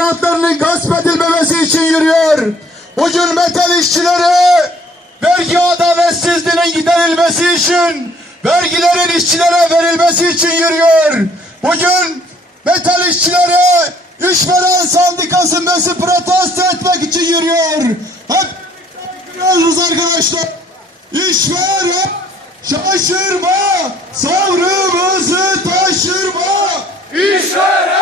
haklarının gasp edilmemesi için yürüyor. Bugün metal işçileri vergi adaletsizliğinin giderilmesi için, vergilerin işçilere verilmesi için yürüyor. Bugün metal işçileri işveren sendikasındası protesto etmek için yürüyor. Hep yürüyoruz arkadaşlar. İşveren şaşırma, sabrımızı taşırma. İşveren